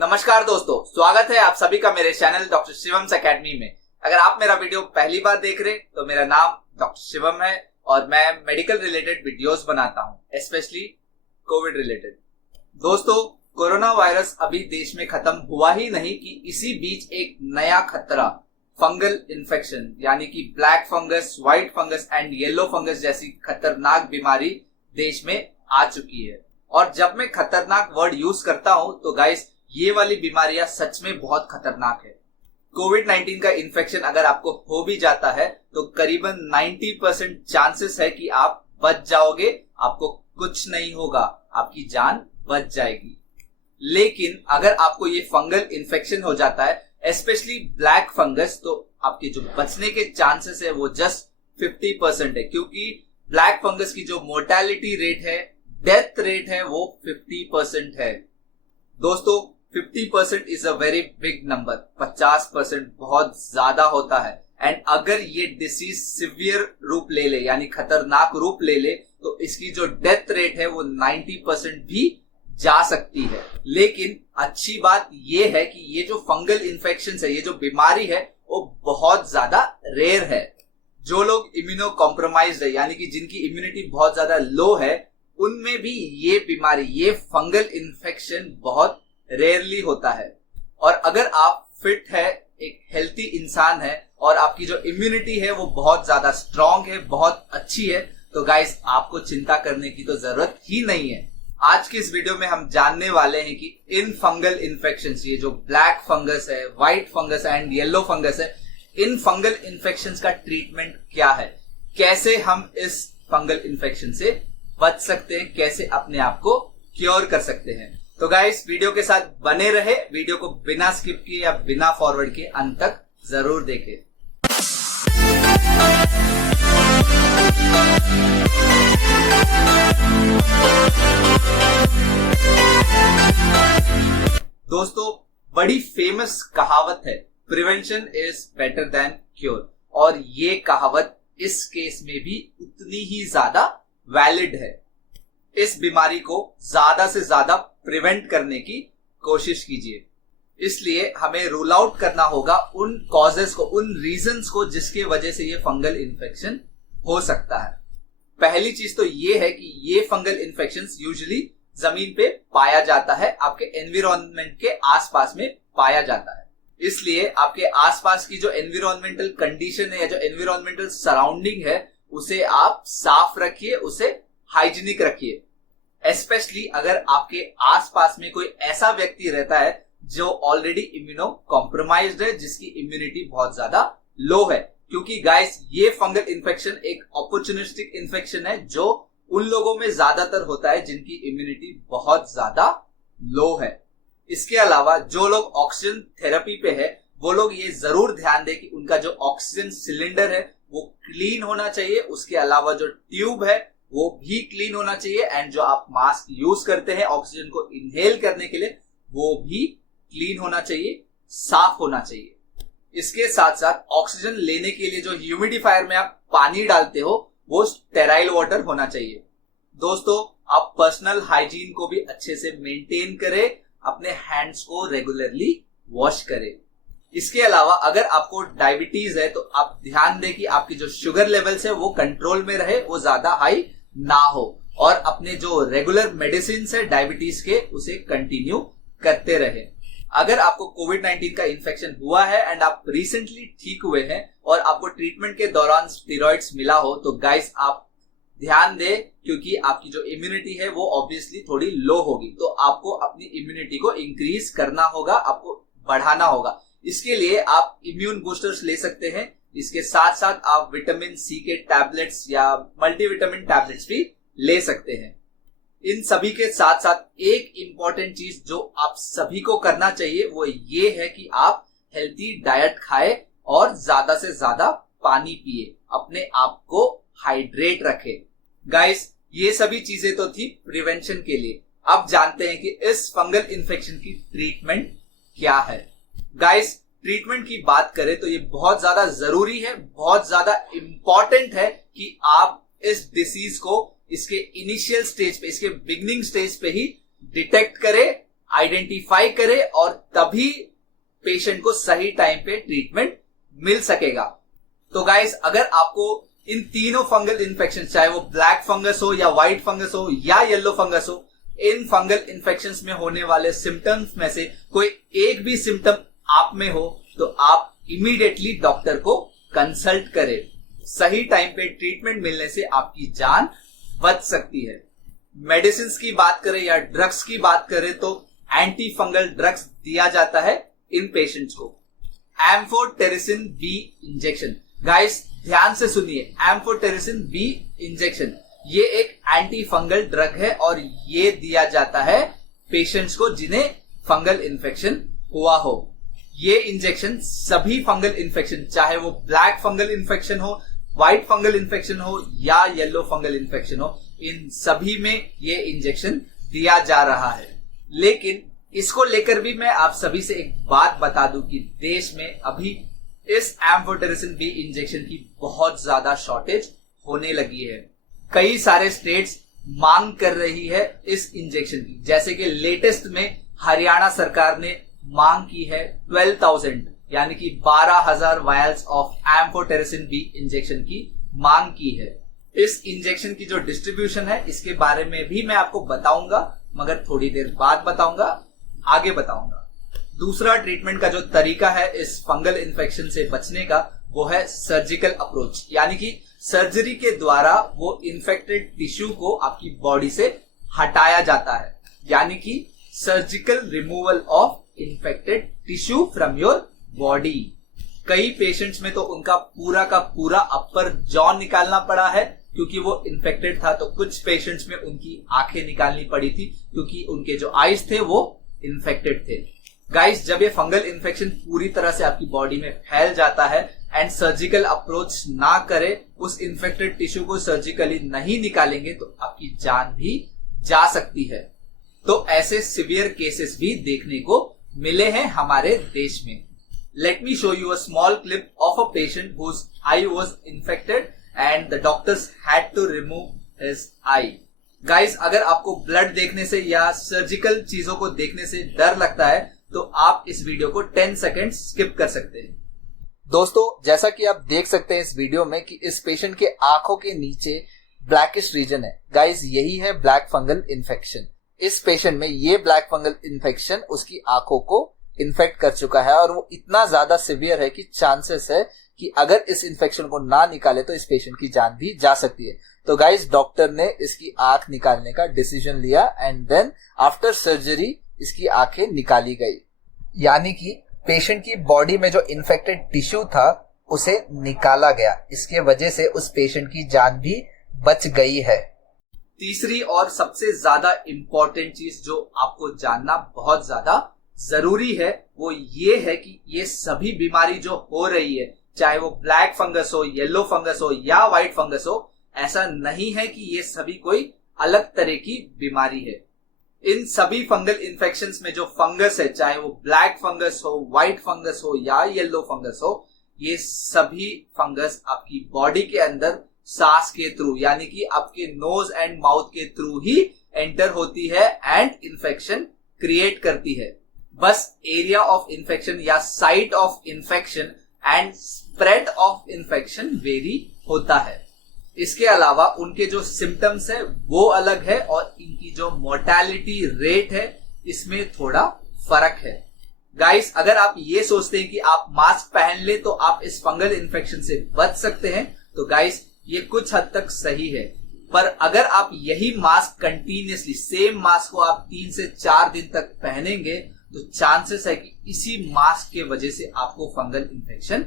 नमस्कार दोस्तों, स्वागत है आप सभी का मेरे चैनल डॉक्टर शिवम्स एकेडमी में। अगर आप मेरा वीडियो पहली बार देख रहे तो मेरा नाम डॉक्टर शिवम है और मैं मेडिकल रिलेटेड वीडियोस बनाता हूं, स्पेशली कोविड रिलेटेड। दोस्तों, कोरोना वायरस अभी देश में खत्म हुआ ही नहीं कि इसी बीच एक नया खतरा फंगल इन्फेक्शन यानी कि black fungus, white fungus and yellow fungus जैसी खतरनाक बीमारी देश में आ चुकी है। और जब मैं खतरनाक वर्ड यूज करता हूं तो गाइस, ये वाली बीमारियां सच में बहुत खतरनाक है। कोविड-19 का इन्फेक्शन अगर आपको हो भी जाता है तो करीबन 90% चांसेस है कि आप बच जाओगे, आपको कुछ नहीं होगा, आपकी जान बच जाएगी। लेकिन अगर आपको ये फंगल इन्फेक्शन हो जाता है, स्पेशली ब्लैक फंगस, तो आपके जो बचने के चांसेस है वो जस्ट 50% है, क्योंकि ब्लैक फंगस की जो मोर्टेलिटी रेट है, डेथ रेट है, वो 50% है। दोस्तों, 50% is a very big number. 50% बहुत ज्यादा होता है। एंड अगर ये डिसीज सिवियर रूप ले ले यानी खतरनाक रूप ले ले तो इसकी जो डेथ रेट है वो 90% भी जा सकती है। लेकिन अच्छी बात ये है कि ये जो फंगल इन्फेक्शन है, ये जो बीमारी है, वो बहुत ज्यादा रेयर है। जो लोग इम्यूनो कॉम्प्रोमाइज्ड है यानी कि जिनकी इम्यूनिटी बहुत ज्यादा लो है, उनमें भी ये बीमारी, ये फंगल इन्फेक्शन बहुत रेयरली होता है। और अगर आप फिट है, एक हेल्थी इंसान है और आपकी जो इम्यूनिटी है वो बहुत ज्यादा स्ट्रांग है, बहुत अच्छी है, तो गाइस आपको चिंता करने की तो जरूरत ही नहीं है। आज की इस वीडियो में हम जानने वाले हैं कि इन फंगल इन्फेक्शंस, ये जो ब्लैक फंगस है, white fungus and yellow fungus है, इन फंगल इन्फेक्शंस का ट्रीटमेंट क्या है, कैसे हम इस फंगल इन्फेक्शन से बच सकते हैं, कैसे अपने आप को क्योर कर सकते हैं। तो गाइस, वीडियो के साथ बने रहे, वीडियो को बिना स्किप किए या बिना फॉरवर्ड के अंत तक जरूर देखें। दोस्तों, बड़ी फेमस कहावत है, prevention is better than cure, और ये कहावत इस केस में भी उतनी ही ज्यादा वैलिड है। इस बीमारी को ज्यादा से ज्यादा प्रिवेंट करने की कोशिश कीजिए। इसलिए हमें रूल आउट करना होगा उन कॉजेस को, उन रीजंस को जिसके वजह से ये फंगल इन्फेक्शन हो सकता है। पहली चीज तो ये है कि ये फंगल इन्फेक्शन यूजुअली जमीन पे पाया जाता है, आपके एनवायरमेंट के आसपास में पाया जाता है। इसलिए आपके आसपास की जो एनवायरमेंटल कंडीशन है या जो एनवायरमेंटल सराउंडिंग है, उसे आप साफ रखिए, उसे हाइजीनिक रखिए। स्पेशली अगर आपके आसपास में कोई ऐसा व्यक्ति रहता है जो ऑलरेडी इम्यूनो कॉम्प्रोमाइज्ड है, जिसकी इम्यूनिटी बहुत ज्यादा लो है, क्योंकि गाइस, ये फंगल इन्फेक्शन एक अपॉर्चुनिस्टिक इन्फेक्शन है जो उन लोगों में ज्यादातर होता है जिनकी इम्यूनिटी बहुत ज्यादा लो है। इसके अलावा जो लोग ऑक्सीजन थेरेपी पे है, वो लोग ये जरूर ध्यान दें कि उनका जो ऑक्सीजन सिलेंडर है वो क्लीन होना चाहिए। उसके अलावा जो ट्यूब है वो भी क्लीन होना चाहिए, एंड जो आप मास्क यूज करते हैं ऑक्सीजन को इनहेल करने के लिए, वो भी क्लीन होना चाहिए, साफ होना चाहिए। इसके साथ साथ ऑक्सीजन लेने के लिए जो ह्यूमिडिफायर में आप पानी डालते हो, वो स्टेराइल वाटर होना चाहिए। दोस्तों, आप पर्सनल हाइजीन को भी अच्छे से मेंटेन करें, अपने हैंड्स को रेगुलरली वॉश करें। इसके अलावा अगर आपको डायबिटीज है तो आप ध्यान दें कि आपकी जो शुगर लेवल्स है वो कंट्रोल में रहे, वो ज्यादा हाई ना हो, और अपने जो रेगुलर मेडिसिन है डायबिटीज के, उसे कंटिन्यू करते रहे। अगर आपको कोविड-19 का इन्फेक्शन हुआ है एंड आप रिसेंटली ठीक हुए हैं और आपको ट्रीटमेंट के दौरान स्टेरॉइड्स मिला हो, तो गाइस आप ध्यान दें, क्योंकि आपकी जो इम्यूनिटी है वो ऑब्वियसली थोड़ी लो होगी, तो आपको अपनी इम्यूनिटी को इंक्रीज करना होगा, आपको बढ़ाना होगा। इसके लिए आप इम्यून बूस्टर्स ले सकते हैं। इसके साथ साथ आप विटामिन सी के टैबलेट्स या मल्टीविटामिन टैबलेट्स भी ले सकते हैं। इन सभी के साथ साथ एक इंपॉर्टेंट चीज जो आप सभी को करना चाहिए वो ये है कि आप हेल्थी डाइट खाएं और ज्यादा से ज्यादा पानी पिए, अपने आप को हाइड्रेट रखें। गाइस, ये सभी चीजें तो थी प्रिवेंशन के लिए। अब जानते हैं कि इस फंगल इन्फेक्शन की ट्रीटमेंट क्या है। गाइस, ट्रीटमेंट की बात करें तो ये बहुत ज्यादा जरूरी है, बहुत ज्यादा इंपॉर्टेंट है कि आप इस डिसीज को इसके इनिशियल स्टेज पे, इसके बिगिनिंग स्टेज पे ही डिटेक्ट करें, आइडेंटिफाई करे और तभी पेशेंट को सही टाइम पे ट्रीटमेंट मिल सकेगा। तो गाइस, अगर आपको इन तीनों फंगल इन्फेक्शन, चाहे वो ब्लैक फंगस हो या व्हाइट फंगस हो या येलो फंगस हो, इन फंगल इन्फेक्शंस में होने वाले सिम्टम्स में से कोई एक भी सिम्टम आप में हो तो आप इमीडिएटली डॉक्टर को कंसल्ट करें। सही टाइम पे ट्रीटमेंट मिलने से आपकी जान बच सकती है। मेडिसिन की बात करें या ड्रग्स की बात करें तो एंटी फंगल ड्रग्स दिया जाता है इन पेशेंट्स को। एम्फोटेरिसिन बी इंजेक्शन, गाइस ध्यान से सुनिए, एम्फोटेरिसिन बी इंजेक्शन ये एक एंटी फंगल ड्रग है और ये दिया जाता है पेशेंट्स को जिन्हें फंगल इन्फेक्शन हुआ हो। ये इंजेक्शन सभी फंगल इन्फेक्शन, चाहे वो ब्लैक फंगल इन्फेक्शन हो, व्हाइट फंगल इन्फेक्शन हो या येलो फंगल इन्फेक्शन हो, इन सभी में ये इंजेक्शन दिया जा रहा है। लेकिन इसको लेकर भी मैं आप सभी से एक बात बता दूं कि देश में अभी इस एम्फोटेरिसिन बी इंजेक्शन की बहुत ज्यादा शॉर्टेज होने लगी है। कई सारे स्टेट्स मांग कर रही है इस इंजेक्शन की, जैसे कि लेटेस्ट में हरियाणा सरकार ने मांग की है 12,000 यानी कि 12,000 vials of amphotericin B injection की मांग की है। इस इंजेक्शन की जो डिस्ट्रीब्यूशन है इसके बारे में भी मैं आपको बताऊंगा, मगर थोड़ी देर बाद बताऊंगा, आगे बताऊंगा। दूसरा ट्रीटमेंट का जो तरीका है इस फंगल इन्फेक्शन से बचने का, वो है सर्जिकल अप्रोच, यानी कि सर्जरी के द्वारा वो इन्फेक्टेड टिश्यू को आपकी बॉडी से हटाया जाता है, यानी कि surgical removal of infected tissue from your body. कई पेशेंट्स में तो उनका पूरा का पूरा अपर जॉ निकालना पड़ा है क्योंकि वो इन्फेक्टेड था। तो कुछ पेशेंट्स में उनकी आंखें निकालनी पड़ी थी क्योंकि उनके जो आईज थे वो इन्फेक्टेड थे। गाइस, जब ये फंगल इन्फेक्शन पूरी तरह से आपकी बॉडी में फैल जाता है एंड सर्जिकल अप्रोच ना करे, उस इन्फेक्टेड टिश्यू को सर्जिकली नहीं निकालेंगे तो आपकी जान भी जा सकती है। तो ऐसे सिवियर केसेस भी देखने को मिले हैं हमारे देश में। Let me show you a small clip of a patient whose eye was infected and the doctors had to remove his eye. Guys, अगर आपको ब्लड देखने से या सर्जिकल चीजों को देखने से डर लगता है तो आप इस वीडियो को 10 सेकेंड स्किप कर सकते हैं। दोस्तों, जैसा कि आप देख सकते हैं इस वीडियो में कि इस पेशेंट के आंखों के नीचे ब्लैकिश रीजन है। गाइस, यही है ब्लैक फंगल इन्फेक्शन। इस पेशेंट में ये ब्लैक फंगल इन्फेक्शन उसकी आंखों को इन्फेक्ट कर चुका है और वो इतना ज्यादा सिवियर है कि चांसेस है कि अगर इस इन्फेक्शन को ना निकाले तो इस पेशेंट की जान भी जा सकती है। तो गाइस, डॉक्टर ने इसकी आंख निकालने का डिसीजन लिया एंड देन आफ्टर सर्जरी इसकी आंखें निकाली गई, यानी कि पेशेंट की बॉडी में जो इन्फेक्टेड टिश्यू था उसे निकाला गया। इसके वजह से उस पेशेंट की जान भी बच गई है। तीसरी और सबसे ज्यादा इंपॉर्टेंट चीज जो आपको जानना बहुत ज्यादा जरूरी है वो ये है कि ये सभी बीमारी जो हो रही है, चाहे वो ब्लैक फंगस हो, येलो फंगस हो या व्हाइट फंगस हो, ऐसा नहीं है कि ये सभी कोई अलग तरह की बीमारी है। इन सभी फंगल इन्फेक्शंस में जो फंगस है, चाहे वो ब्लैक फंगस हो, व्हाइट फंगस हो या येलो फंगस हो, ये सभी फंगस आपकी बॉडी के अंदर सांस के थ्रू, यानी कि आपके नोज एंड माउथ के थ्रू ही एंटर होती है एंड इन्फेक्शन क्रिएट करती है। बस एरिया ऑफ इन्फेक्शन या site of infection and spread of infection very होता है। इसके अलावा उनके जो सिम्टम्स है वो अलग है और इनकी जो मोर्टेलिटी रेट है इसमें थोड़ा फर्क है। गाइस, अगर आप ये सोचते हैं कि आप मास्क पहन ले तो आप इस फंगल इन्फेक्शन से बच सकते हैं, तो गाइस ये कुछ हद तक सही है। पर अगर आप यही मास्क कंटिन्यूअसली, सेम मास्क को आप 3 से 4 दिन तक पहनेंगे तो चांसेस है कि इसी मास्क के वजह से आपको फंगल इन्फेक्शन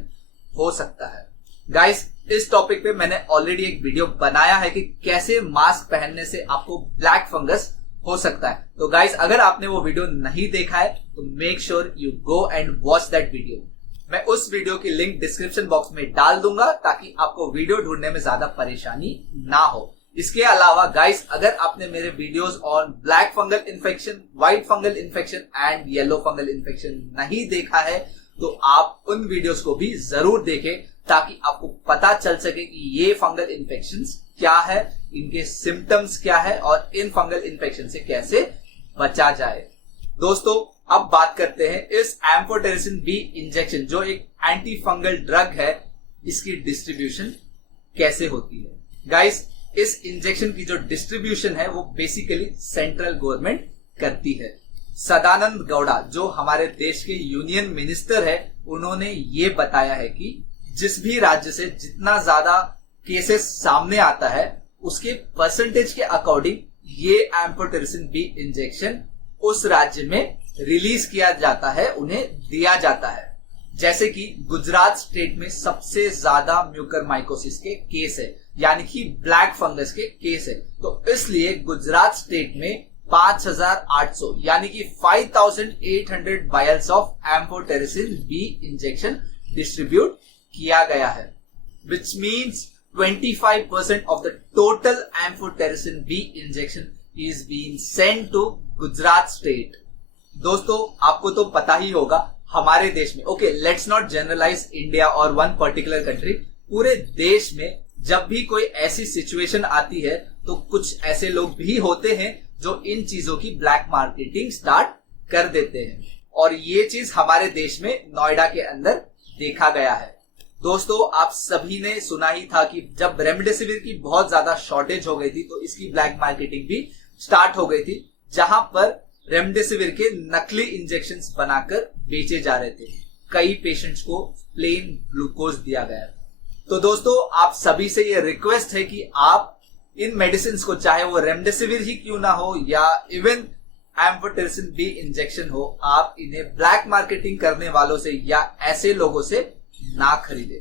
हो सकता है। गाइस, इस टॉपिक पे मैंने ऑलरेडी एक वीडियो बनाया है कि कैसे मास्क पहनने से आपको ब्लैक फंगस हो सकता है। तो गाइस, अगर आपने वो वीडियो नहीं देखा है तो make sure you go and watch that video. मैं उस वीडियो की लिंक डिस्क्रिप्शन बॉक्स में डाल दूंगा ताकि आपको वीडियो ढूंढने में ज्यादा परेशानी ना हो। इसके अलावा गाइस, अगर आपने मेरे videos on black fungal infection, white fungal infection and yellow fungal infection नहीं देखा है तो आप उन वीडियोस को भी जरूर देखें ताकि आपको पता चल सके कि ये फंगल इन्फेक्शंस क्या है, इनके सिम्टम्स क्या है और इन फंगल इन्फेक्शन से कैसे बचा जाए। दोस्तों अब बात करते हैं इस एम्फोटेरिसिन बी इंजेक्शन जो एक एंटी फंगल ड्रग है, इसकी डिस्ट्रीब्यूशन कैसे होती है। गाइस, इस इंजेक्शन की जो डिस्ट्रीब्यूशन है वो बेसिकली सेंट्रल गवर्नमेंट करती है। सदानंद गौड़ा जो हमारे देश के यूनियन मिनिस्टर है, उन्होंने ये बताया है कि जिस भी राज्य से जितना ज्यादा केसेस सामने आता है उसके परसेंटेज के अकॉर्डिंग ये एम्फोटेरिसिन बी इंजेक्शन उस राज्य में रिलीज किया जाता है, उन्हें दिया जाता है। जैसे कि गुजरात स्टेट में सबसे ज्यादा म्यूकरमाइकोसिस के केस है, यानी कि ब्लैक फंगस के केस है, तो इसलिए गुजरात स्टेट में 5,800 यानी कि 5,800 vials of amphotericin B injection distribute किया गया है, which means 25% of the total amphotericin B injection is being sent to Gujarat state. दोस्तों आपको तो पता ही होगा हमारे देश में, okay let's not generalise India और वन पर्टिकुलर कंट्री, पूरे देश में जब भी कोई ऐसी सिचुएशन आती है तो कुछ ऐसे लोग भी होते हैं जो इन चीजों की ब्लैक मार्केटिंग स्टार्ट कर देते हैं, और ये चीज हमारे देश में नोएडा के अंदर देखा गया है। दोस्तों आप सभी ने सुना ही था कि जब रेमडेसिविर की बहुत ज्यादा शॉर्टेज हो गई थी तो इसकी ब्लैक मार्केटिंग भी स्टार्ट हो गई थी, जहां पर रेमडेसिविर के नकली इंजेक्शंस बनाकर बेचे जा रहे थे। कई पेशेंट्स को प्लेन ग्लूकोज दिया गया। तो दोस्तों आप सभी से ये रिक्वेस्ट है कि आप इन मेडिसिन को, चाहे वो रेमडेसिविर ही क्यों ना हो या इवन एम्फोटेरिसिन बी इंजेक्शन हो, आप इन्हें ब्लैक मार्केटिंग करने वालों से या ऐसे लोगों से ना खरीदे,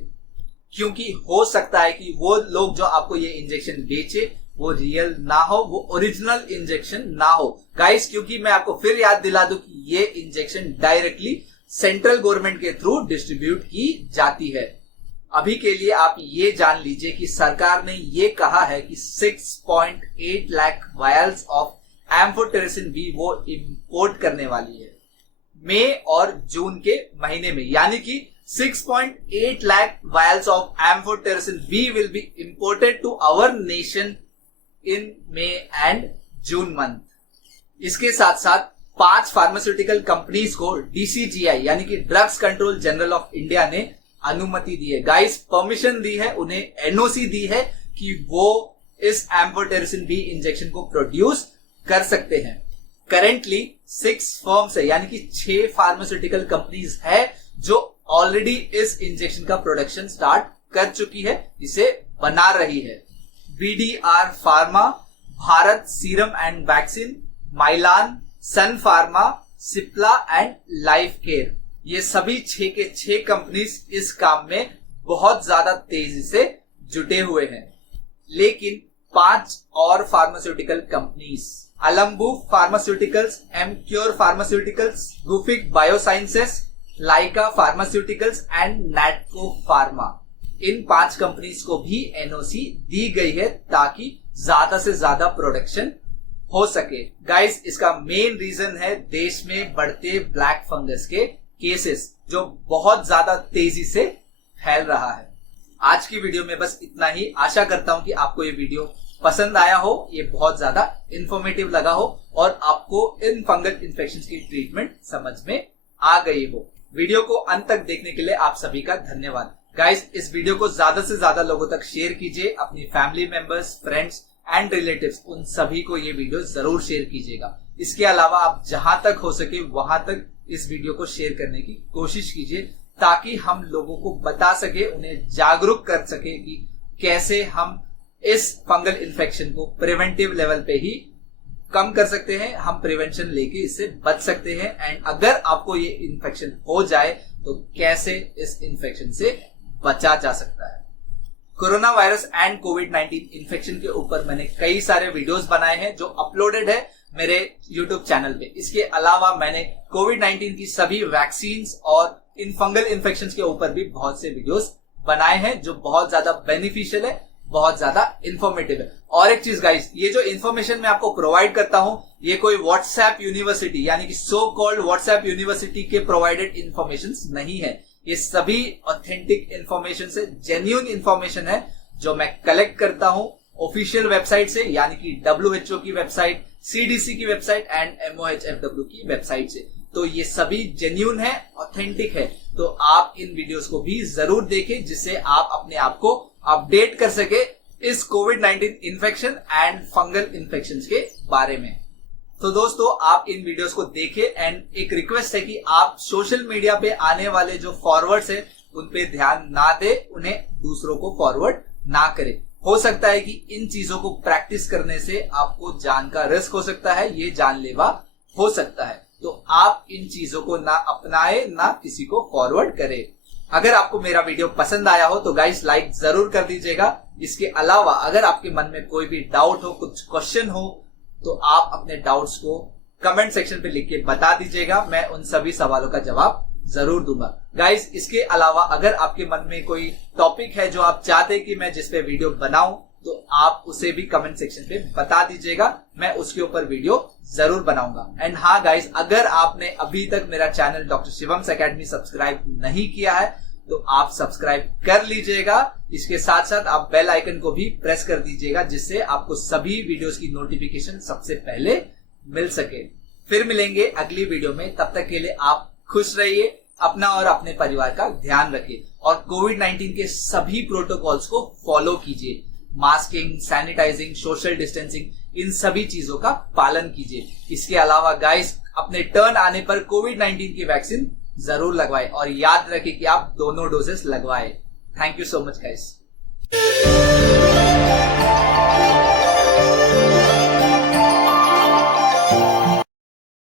क्योंकि हो सकता है कि वो लोग जो आपको ये इंजेक्शन बेचे वो रियल ना हो, वो ओरिजिनल इंजेक्शन ना हो। गाइस, क्योंकि मैं आपको फिर याद दिला दूं कि ये इंजेक्शन डायरेक्टली सेंट्रल गवर्नमेंट के थ्रू डिस्ट्रीब्यूट की जाती है। अभी के लिए आप ये जान लीजिए कि सरकार ने ये कहा है कि 6.8 lakh vials of amphotericin B वो इंपोर्ट करने वाली है मई और जून के महीने में, यानी कि 6.8 lakh vials of amphotericin B will be imported to our nation in May and June month. इसके साथ साथ 5 फार्मास्यूटिकल कंपनीज को DCGI यानी कि drugs control general of India ने अनुमति दी है। गाइस, परमिशन दी है, उन्हें NOC दी है कि वो इस एम्फोटेरिसिन बी इंजेक्शन को प्रोड्यूस कर सकते हैं। करेंटली 6 फर्म्स है, यानी कि 6 फार्मास्यूटिकल कंपनीज है जो ऑलरेडी इस इंजेक्शन का प्रोडक्शन स्टार्ट कर चुकी है, इसे बना रही है। BDR pharma, Bharat serum and vaccine, Mylan, Sun pharma, Cipla and life care, ये सभी 6 के 6 कंपनीज इस काम में बहुत ज्यादा तेजी से जुटे हुए हैं। लेकिन 5 और pharmaceutical companies, Alembic pharmaceuticals, Emcure pharmaceuticals, Gufic biosciences, Lyka pharmaceuticals and Natco pharma, इन 5 कंपनीज को भी NOC दी गई है ताकि ज्यादा से ज्यादा प्रोडक्शन हो सके। गाइस, इसका मेन रीजन है देश में बढ़ते ब्लैक फंगस के केसेस जो बहुत ज्यादा तेजी से फैल रहा है। आज की वीडियो में बस इतना ही। आशा करता हूं कि आपको ये वीडियो पसंद आया हो, ये बहुत ज्यादा इंफॉर्मेटिव लगा हो और आपको इन फंगल इन्फेक्शन की ट्रीटमेंट समझ में आ गई हो। वीडियो को अंत तक देखने के लिए आप सभी का धन्यवाद। गाइस, इस वीडियो को ज्यादा से ज्यादा लोगों तक शेयर कीजिए, अपनी family members, friends and relatives, उन सभी को ये वीडियो जरूर शेयर कीजिएगा। इसके अलावा आप जहां तक हो सके वहां तक इस वीडियो को शेयर करने की कोशिश कीजिए ताकि हम लोगों को बता सके, उन्हें जागरूक कर सके कि कैसे हम इस फंगल इन्फेक्शन को प्रिवेंटिव लेवल पे ही कम कर सकते हैं, हम प्रिवेंशन लेके इससे बच सकते हैं। एंड अगर आपको ये इन्फेक्शन हो जाए तो कैसे इस इन्फेक्शन से बचा जा सकता है। Corona virus and covid infection के ऊपर मैंने कई सारे वीडियोस बनाए हैं जो अपलोडेड है मेरे यूट्यूब चैनल पे। इसके अलावा मैंने कोविड-19 की सभी वैक्सीन और इन फंगल इन्फेक्शन के ऊपर भी बहुत से वीडियोस बनाए हैं जो बहुत ज्यादा बेनिफिशियल है, बहुत ज्यादा इंफॉर्मेटिव है। और एक चीज गाइस, ये जो इन्फॉर्मेशन मैं आपको प्रोवाइड करता हूं ये कोई व्हाट्सएप यूनिवर्सिटी यानी कि सो कॉल्ड व्हाट्सएप यूनिवर्सिटी के प्रोवाइडेड इन्फॉर्मेशन नहीं है। ये सभी ऑथेंटिक इन्फॉर्मेशन से जेन्युइन इन्फॉर्मेशन है जो मैं कलेक्ट करता हूं ऑफिशियल वेबसाइट से, यानी कि WHO की वेबसाइट, CDC की वेबसाइट एंड MOHFW की वेबसाइट से। तो ये सभी जेन्युइन है, ऑथेंटिक है। तो आप इन वीडियोस को भी जरूर देखें, जिससे आप अपने आप को अपडेट कर सके इस कोविड-19 इन्फेक्शन एंड फंगल इन्फेक्शन के बारे में। तो दोस्तों, आप इन वीडियोस को देखें एंड एक रिक्वेस्ट है कि आप सोशल मीडिया पे आने वाले जो फॉरवर्ड्स है उन पे ध्यान ना दे, उन्हें दूसरों को फॉरवर्ड ना करें। हो सकता है कि इन चीजों को प्रैक्टिस करने से आपको जान का रिस्क हो सकता है, ये जानलेवा हो सकता है। तो आप इन चीजों को ना अपनाए, ना किसी को फॉरवर्ड करें। अगर आपको मेरा वीडियो पसंद आया हो तो गाइस लाइक जरूर कर दीजिएगा। इसके अलावा अगर आपके मन में कोई भी डाउट हो, कुछ क्वेश्चन हो, तो आप अपने डाउट्स को कमेंट सेक्शन पे लिख के बता दीजिएगा। मैं उन सभी सवालों का जवाब जरूर दूंगा। गाइस, इसके अलावा अगर आपके मन में कोई टॉपिक है जो आप चाहते हैं कि मैं जिस पे वीडियो बनाऊं, तो आप उसे भी कमेंट सेक्शन पे बता दीजिएगा। मैं उसके ऊपर वीडियो जरूर बनाऊंगा। एंड हाँ गाइस, अगर आपने अभी तक मेरा चैनल डॉक्टर शिवम्स एकेडमी सब्सक्राइब नहीं किया है तो आप सब्सक्राइब कर लीजिएगा। इसके साथ साथ आप बेल आइकन को भी प्रेस कर दीजिएगा, जिससे आपको सभी वीडियोस की नोटिफिकेशन सबसे पहले मिल सके। फिर मिलेंगे अगली वीडियो में। तब तक के लिए आप खुश रहिए, अपना और अपने परिवार का ध्यान रखिए और कोविड-19 के सभी प्रोटोकॉल्स को फॉलो कीजिए। मास्किंग, सैनिटाइजिंग, सोशल डिस्टेंसिंग, इन सभी चीजों का पालन कीजिए। इसके अलावा गाइस, अपने टर्न आने पर कोविड-19 की वैक्सीन जरूर लगवाएं और याद रखें कि आप दोनों डोजेस लगवाएं। Thank you so much guys.